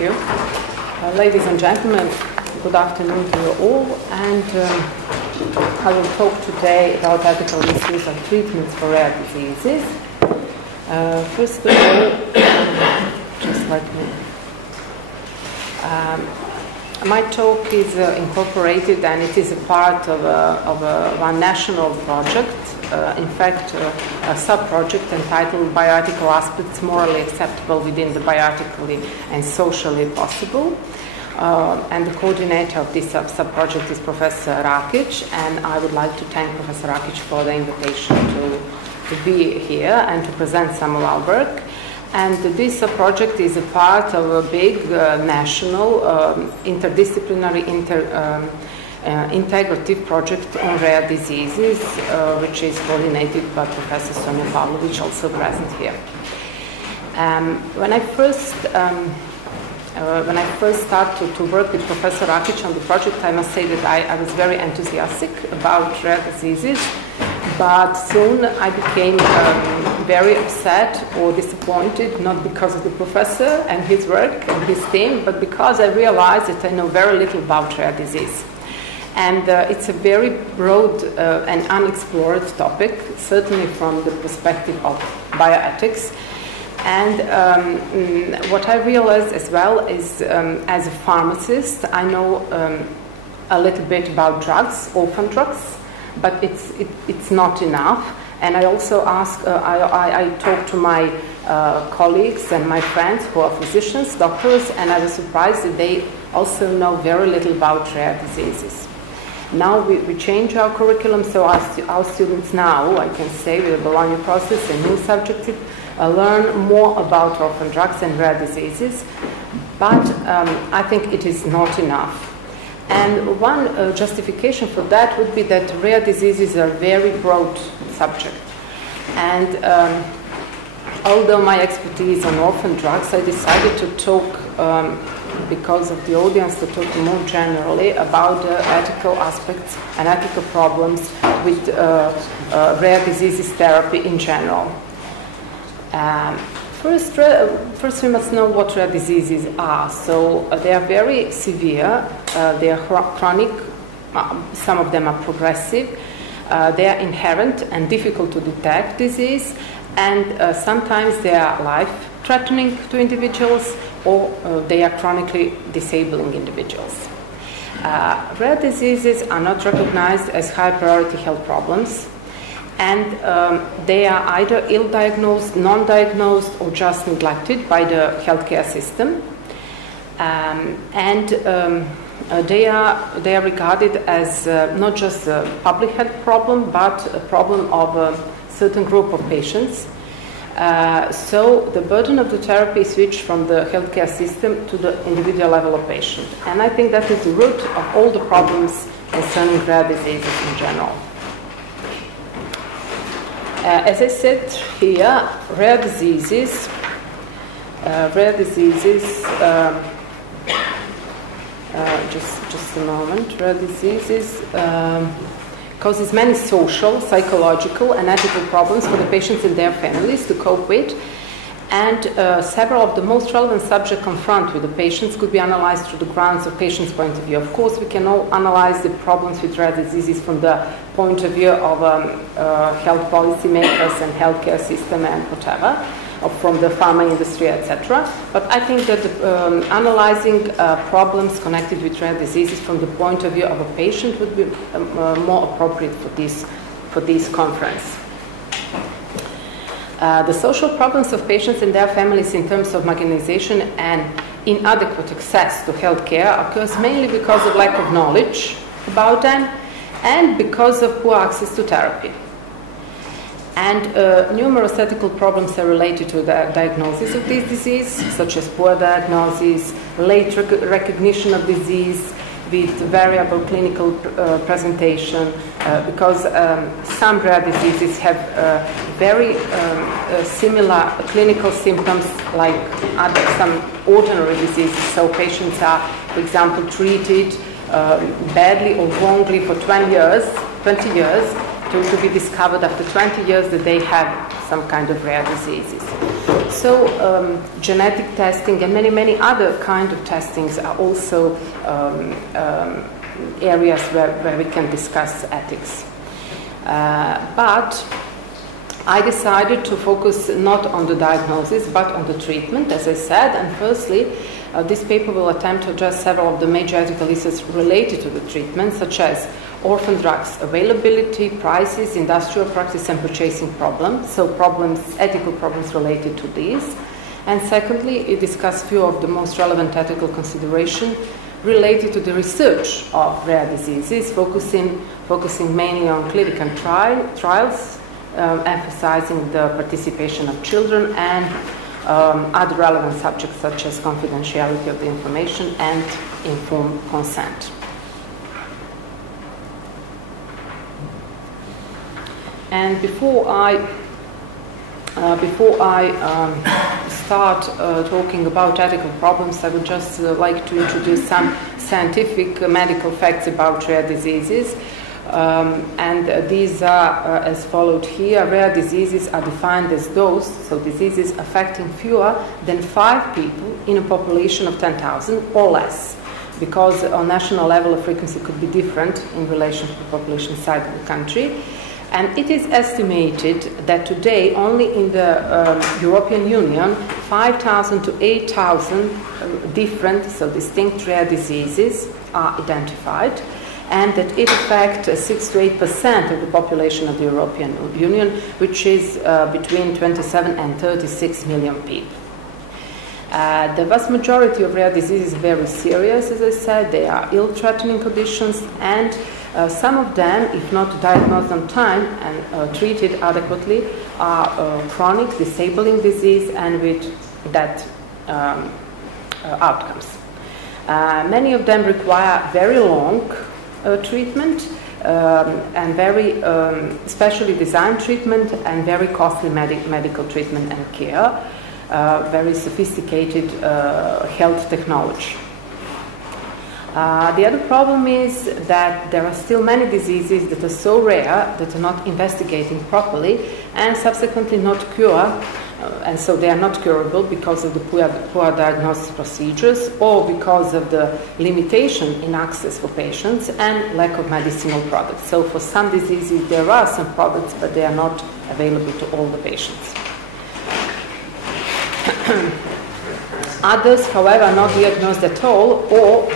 Thank you. Ladies and gentlemen, good afternoon to you all. And I will talk today about ethical misuse of treatments for rare diseases. First of all, just let me... my talk is incorporated, and it is a part of one national project. In fact, a sub-project entitled Bioethical Aspects Morally Acceptable Within the Bioethically and Socially Possible. And the coordinator of this sub-project is Professor Rakic, and I would like to thank Professor Rakic for the invitation to be here and to present some of our work. And this project is a part of a big national interdisciplinary integrative project on rare diseases, which is coordinated by Professor Sonia Pavlovic, also present here. When I first started to work with Professor Rakic on the project, I must say that I was very enthusiastic about rare diseases, but soon I became very upset or disappointed, not because of the professor and his work and his team, but because I realized that I know very little about rare disease. And it's a very broad and unexplored topic, certainly from the perspective of bioethics. And what I realized as well is, as a pharmacist, I know a little bit about drugs, orphan drugs, but it's not enough. And I also I talked to my colleagues and my friends who are physicians, doctors, and I was surprised that they also know very little about rare diseases. Now we change our curriculum, so our students now, I can say, with the Bologna process and new subjects, learn more about orphan drugs and rare diseases, but I think it is not enough. And one justification for that would be that rare diseases are a very broad subject. And although my expertise on orphan drugs, I decided to talk, because of the audience, to talk more generally about ethical aspects and ethical problems with rare diseases therapy in general. First, we must know what rare diseases are. So they are very severe, they are chronic, some of them are progressive, they are inherent and difficult to detect disease, and sometimes they are life-threatening to individuals, or they are chronically disabling individuals. Rare diseases are not recognized as high-priority health problems, and they are either ill-diagnosed, non-diagnosed, or just neglected by the healthcare system. They are regarded as not just a public health problem, but a problem of a certain group of patients. So the burden of the therapy is switched from the healthcare system to the individual level of patient. And I think that is the root of all the problems concerning rare diseases in general. As I said here, rare diseases just a moment, rare diseases causes many social, psychological, and ethical problems for the patients and their families to cope with. And several of the most relevant subjects confronted with the patients could be analyzed through the grounds of patient's point of view. Of course, we can all analyze the problems with rare diseases from the point of view of health policymakers and healthcare system and whatever, or from the pharma industry, etc. But I think that analyzing problems connected with rare diseases from the point of view of a patient would be more appropriate for this conference. The social problems of patients and their families in terms of marginalization and inadequate access to healthcare occurs mainly because of lack of knowledge about them and because of poor access to therapy. And numerous ethical problems are related to the diagnosis of this disease, such as poor diagnosis, late recognition of disease, with variable clinical presentation, because some rare diseases have very similar clinical symptoms like some ordinary diseases. So patients are, for example, treated badly or wrongly for 20 years to be discovered after 20 years that they have some kind of rare diseases. So genetic testing and many other kind of testings are also areas where we can discuss ethics. But I decided to focus not on the diagnosis but on the treatment, as I said, and firstly, this paper will attempt to address several of the major ethical issues related to the treatment, such as orphan drugs availability, prices, industrial practice and purchasing problems, so ethical problems related to these. And secondly, it discussed few of the most relevant ethical considerations related to the research of rare diseases, focusing mainly on clinical trials, emphasizing the participation of children and other relevant subjects such as confidentiality of the information and informed consent. And before I start talking about ethical problems, I would just like to introduce some scientific medical facts about rare diseases. And these are as followed here. Rare diseases are defined as those, so diseases affecting fewer than 5 people in a population of 10,000 or less, because on national level the frequency could be different in relation to the population size of the country. And it is estimated that today only in the European Union 5,000 to 8,000 different, so distinct rare diseases are identified, and that it affects 6 to 8% of the population of the European Union, which is between 27 and 36 million people. The vast majority of rare diseases are very serious, as I said. They are ill-threatening conditions, and some of them, if not diagnosed on time and treated adequately, are chronic, disabling disease and with death outcomes. Many of them require very long treatment and very specially designed treatment and very costly medical treatment and care, very sophisticated health technology. The other problem is that there are still many diseases that are so rare that are not investigated properly and subsequently not cured, and so they are not curable because of the poor diagnosis procedures or because of the limitation in access for patients and lack of medicinal products. So for some diseases there are some products, but they are not available to all the patients. Others, however, are not diagnosed at all, or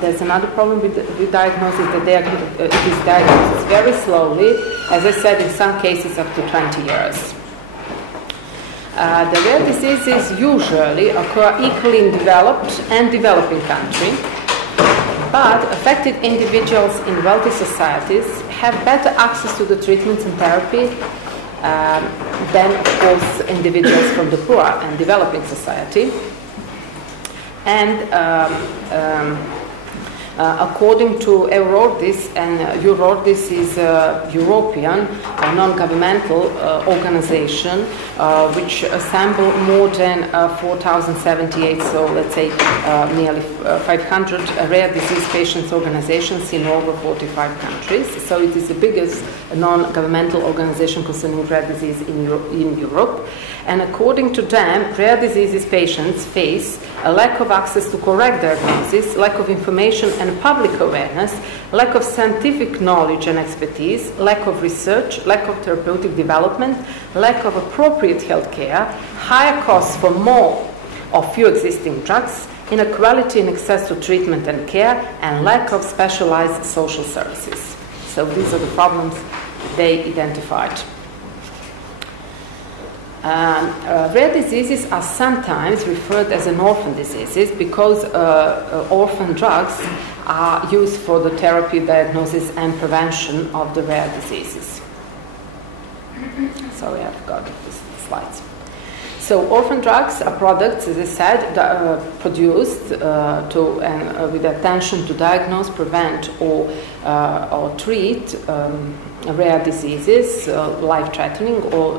there's another problem with diagnosis, that it is diagnosed very slowly, as I said, in some cases up to 20 years. The rare diseases usually occur equally in developed and developing countries, but affected individuals in wealthy societies have better access to the treatments and therapy than, of course, individuals from the poor and developing society. And according to Eurordis, and Eurordis is a European non-governmental organization which assembled more than 4,078, so let's say nearly 500 rare disease patients organizations in over 45 countries. So it is the biggest non-governmental organization concerning rare disease in Europe. And according to them, rare diseases patients face a lack of access to correct diagnosis, lack of information and public awareness, lack of scientific knowledge and expertise, lack of research, lack of therapeutic development, lack of appropriate health care, higher costs for more or few existing drugs, inequality in access to treatment and care, and lack of specialized social services. So these are the problems they identified. Rare diseases are sometimes referred as an orphan diseases because orphan drugs are used for the therapy, diagnosis, and prevention of the rare diseases. Sorry, I forgot the slides. So orphan drugs are products, as I said, produced with attention to diagnose, prevent, or treat rare diseases, life-threatening or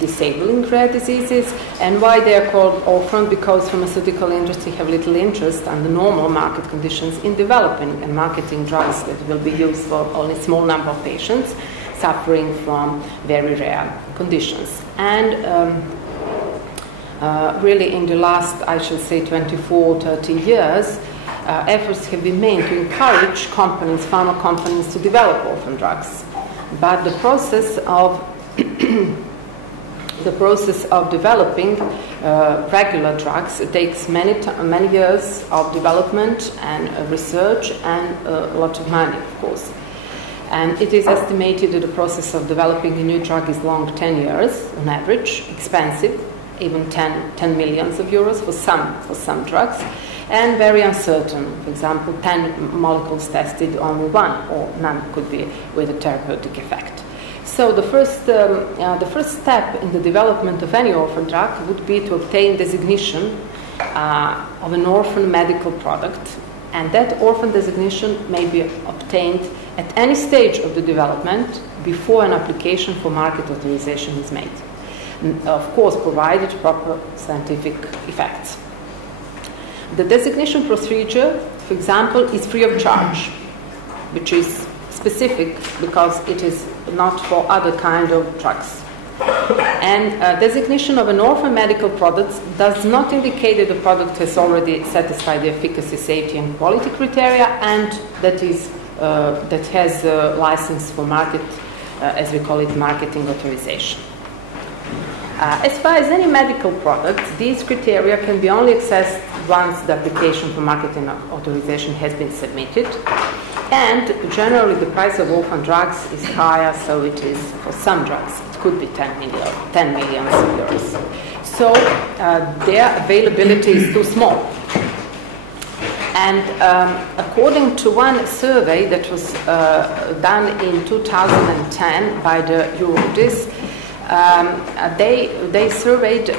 disabling rare diseases. And why they are called orphan? Because pharmaceutical industry have little interest under normal market conditions in developing and marketing drugs that will be used for only a small number of patients. suffering from very rare conditions. And really in the last, I should say, 24, 30 years, efforts have been made to encourage companies, pharma companies, to develop orphan drugs. But the process of developing regular drugs takes many years of development and research and a lot of money, of course. And it is estimated that the process of developing a new drug is long, 10 years on average, expensive, even 10 millions of euros for some drugs, and very uncertain. For example, 10 molecules tested, only one or none could be with a therapeutic effect. So the first step in the development of any orphan drug would be to obtain designation of an orphan medical product, and that orphan designation may be obtained at any stage of the development before an application for market authorization is made. Of course, provided proper scientific effects. The designation procedure, for example, is free of charge, which is specific because it is not for other kind of drugs. And designation of an orphan medical product does not indicate that the product has already satisfied the efficacy, safety, and quality criteria, and that has a license for market, as we call it, marketing authorization. As far as any medical product, these criteria can be only accessed once the application for marketing authorization has been submitted. And generally the price of orphan drugs is higher, so it is for some drugs. It could be 10 million euros. So their availability is too small. And according to one survey that was done in 2010 by the Eurodis, they surveyed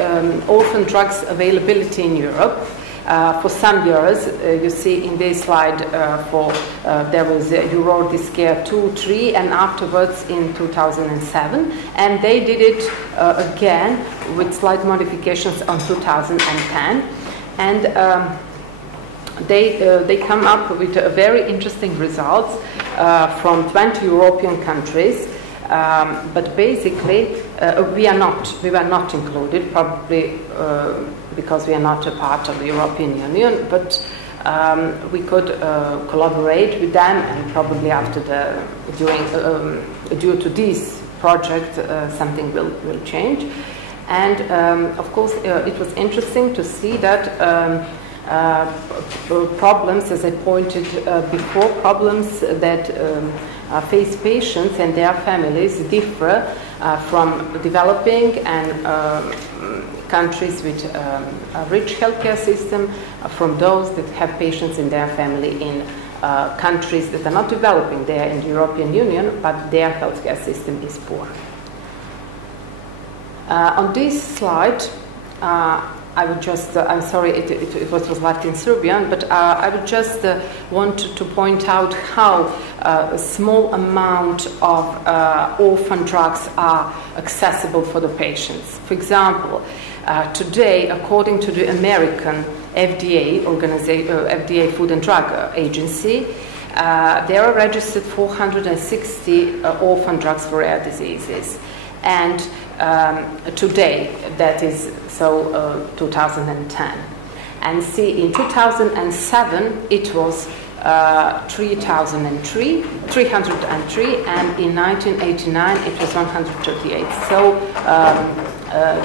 orphan drugs availability in Europe for some years. You see in this slide there was Eurodis Care 2, 3, and afterwards in 2007, and they did it again with slight modifications on 2010, and they come up with very interesting results from 20 European countries. But basically, we were not included, probably because we are not a part of the European Union. But we could collaborate with them, and probably due to this project, something will change. And of course, it was interesting to see that. Problems, as I pointed before, problems that face patients and their families differ from developing and countries with a rich healthcare system from those that have patients in their family in countries that are not developing. They are in the European Union, but their healthcare system is poor. On this slide, I would just, I'm sorry, it was left in Serbian, but I would just want to point out how a small amount of orphan drugs are accessible for the patients. For example, today, according to the American FDA, FDA Food and Drug Agency, there are registered 460 orphan drugs for rare diseases. And today, that is 2010. And see, in 2007, it was 303, and in 1989, it was 138. So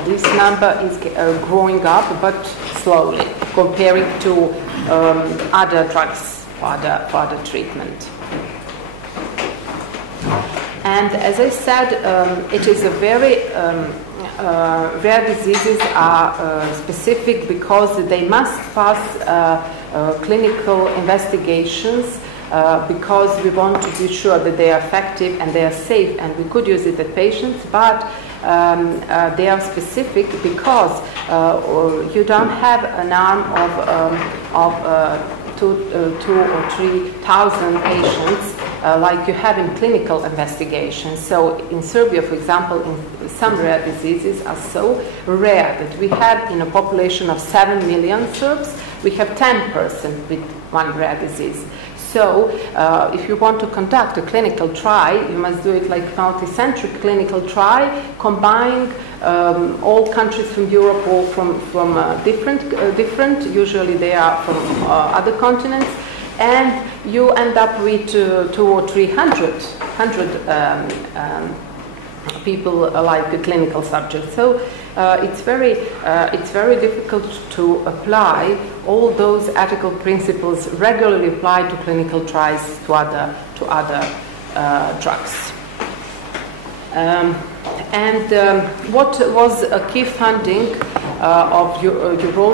this number is growing up, but slowly, comparing to other drugs for other treatment. And as I said, it is a very rare diseases are specific because they must pass clinical investigations because we want to be sure that they are effective and they are safe, and we could use it at patients, but they are specific because you don't have an arm of 2,000 or 3,000 patients like you have in clinical investigations. So in Serbia, for example, in some rare diseases are so rare that we have, in a population of 7 million Serbs, we have 10 persons with one rare disease. So if you want to conduct a clinical trial, you must do it like multicentric clinical trial, combining all countries from Europe or from different, usually they are from other continents, and you end up with 200 or 300 people like the clinical subjects. So it's very difficult to apply all those ethical principles regularly applied to clinical trials to other drugs. What was a key funding of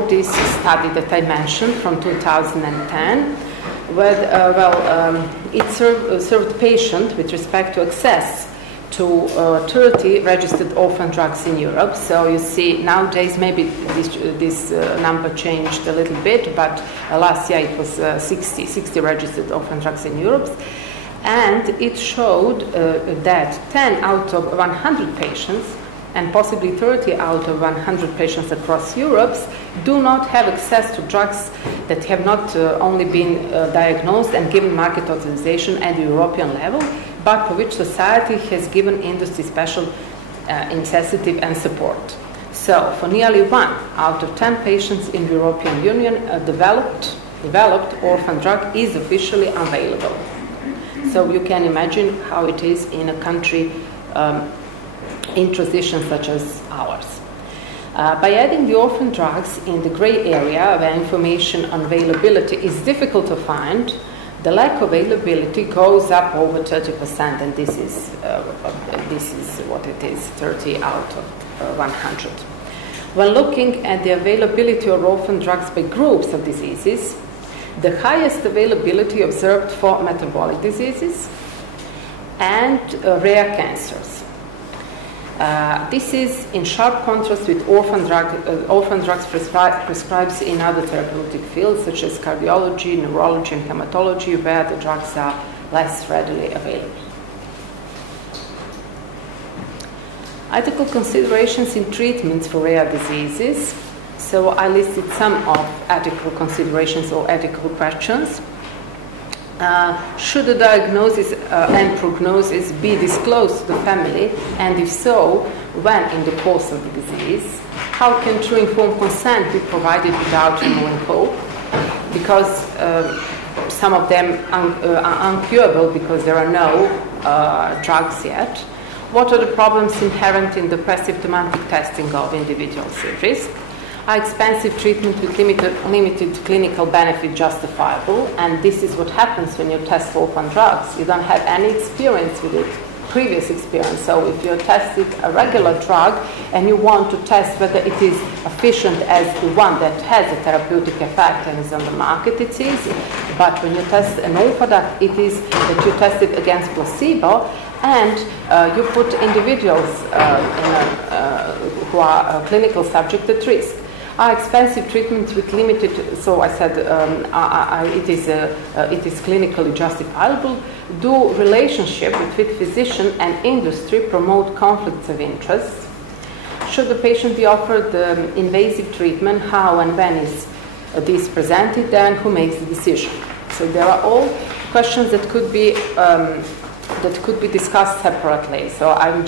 this study that I mentioned from 2010? It served patients with respect to access to 30 registered orphan drugs in Europe. So you see, nowadays maybe this number changed a little bit, but last year it was 60 registered orphan drugs in Europe. And it showed that 10 out of 100 patients, and possibly 30 out of 100 patients across Europe, do not have access to drugs that have not only been diagnosed and given market authorization at the European level, but for which society has given industry special incentive and support. So, for nearly 1 out of 10 patients in the European Union, developed orphan drug is officially available. So you can imagine how it is in a country in transition such as ours. By adding the orphan drugs in the gray area where information on availability is difficult to find, the lack of availability goes up over 30%, and this is what it is, 30 out of 100. When looking at the availability of orphan drugs by groups of diseases, the highest availability observed for metabolic diseases and rare cancers. This is in sharp contrast with orphan drugs prescribed in other therapeutic fields such as cardiology, neurology, and hematology, where the drugs are less readily available. Ethical considerations in treatments for rare diseases. So I listed some of ethical considerations or ethical questions. Should the diagnosis and prognosis be disclosed to the family, and if so, when in the course of the disease? How can true informed consent be provided without removing hope? Because some of them are uncurable because there are no drugs yet. What are the problems inherent in the pre-symptomatic testing of individuals at risk? Are expensive treatment with limited clinical benefit justifiable? And this is what happens when you test orphan drugs. You don't have any experience with it, previous experience. So if you tested a regular drug and you want to test whether it is efficient as the one that has a therapeutic effect and is on the market, it's easy. But when you test an orphan drug, it is that you test it against placebo, and you put individuals who are clinical subject at risk. Are expensive treatments with limited, so I said it is clinically justifiable. Do relationship with physician and industry promote conflicts of interest? Should the patient be offered invasive treatment? How and when is this presented, and who makes the decision? So there are all questions that could be discussed separately. So I'm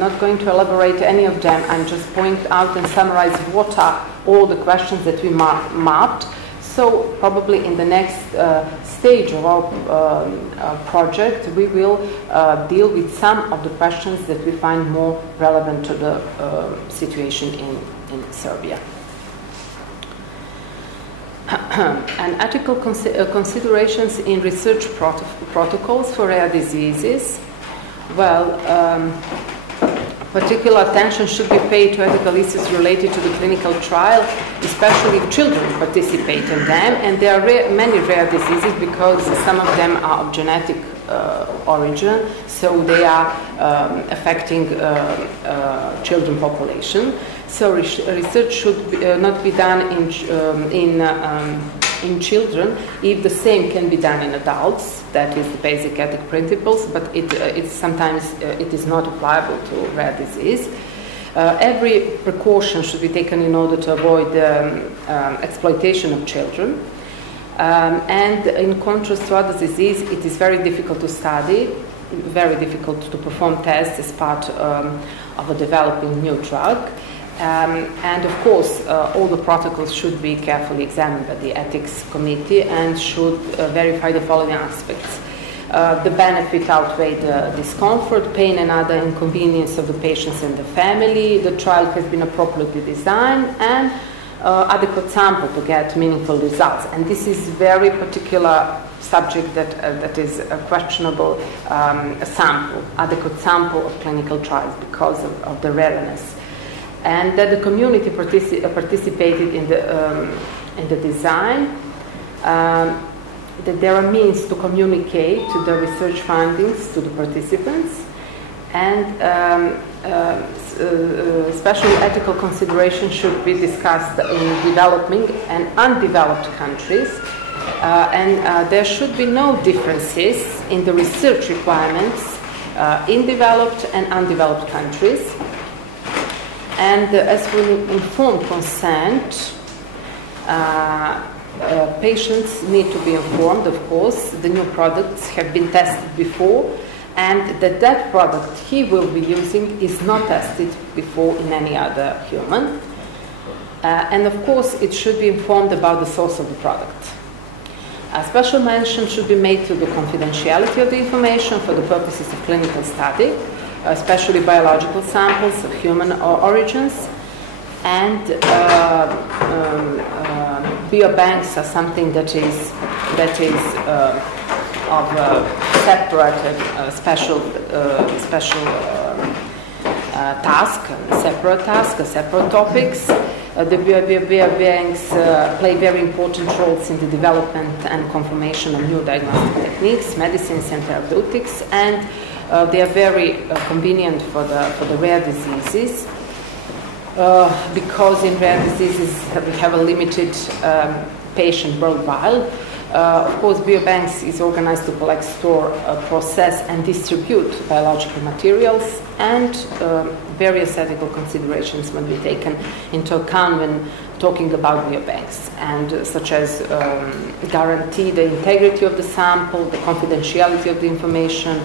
not going to elaborate any of them. I'm just point out and summarize what are all the questions that we mapped. So probably in the next stage of our project, we will deal with some of the questions that we find more relevant to the situation in Serbia. And ethical considerations in research protocols for rare diseases. Well, particular attention should be paid to ethical issues related to the clinical trial, especially if children participate in them. And there are many rare diseases because some of them are of genetic origin, so they are affecting children population. So research should not be done in children if the same can be done in adults. That is the basic ethical principles, but sometimes it is not applicable to rare disease. Every precaution should be taken in order to avoid exploitation of children. And in contrast to other disease, it is very difficult to study, very difficult to perform tests as part of a developing new drug. And of course, all the protocols should be carefully examined by the ethics committee and should verify the following aspects. The benefit outweigh the discomfort, pain and other inconvenience of the patients and the family. The trial has been appropriately designed and adequate sample to get meaningful results. And this is very particular subject that is a questionable sample, adequate sample of clinical trials because of the rareness. And that the community participated in the design, that there are means to communicate the research findings to the participants, and special ethical considerations should be discussed in developing and undeveloped countries, and there should be no differences in the research requirements in developed and undeveloped countries. And as for informed consent, patients need to be informed, of course, the new products have been tested before, and that product he will be using is not tested before in any other human. And of course, it should be informed about the source of the product. A special mention should be made to the confidentiality of the information for the purposes of clinical study, especially biological samples of human origins, and biobanks are something that is of separate special task, separate topics. The biobanks play very important roles in the development and confirmation of new diagnostic techniques, medicines, and therapeutics, and they are very convenient for the rare diseases, because in rare diseases we have a limited patient worldwide. Of course, biobanks is organized to collect, store, process, and distribute biological materials, and various ethical considerations must be taken into account when talking about biobanks, and such as guarantee the integrity of the sample, the confidentiality of the information,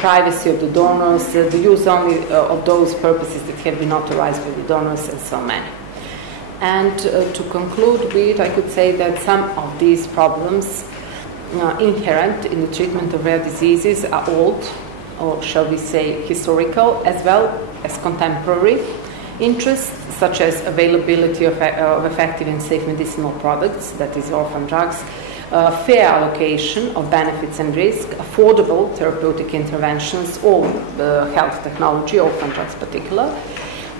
privacy of the donors, the use only of those purposes that have been authorized by the donors, and so many. And to conclude with, I could say that some of these problems inherent in the treatment of rare diseases are old, or shall we say historical, as well as contemporary interests, such as availability of effective and safe medicinal products, that is orphan drugs, fair allocation of benefits and risk, affordable therapeutic interventions, or health technology, orphan drugs particular,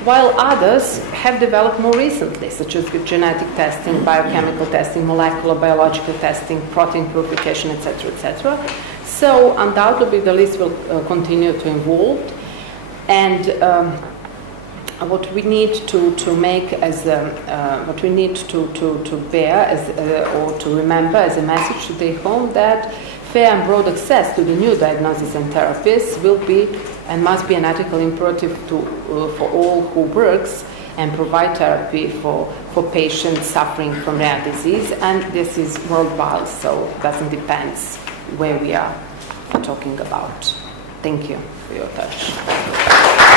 while others have developed more recently, such as genetic testing, biochemical testing, molecular biological testing, protein purification, etc., etc. So undoubtedly the list will continue to evolve, and what we need to make as what we need to bear as or to remember as a message to take home, that fair and broad access to the new diagnoses and therapies will be and must be an ethical imperative for all who works and provide therapy for patients suffering from rare disease, and this is worldwide, so it doesn't depend where we are talking about. Thank you for your attention.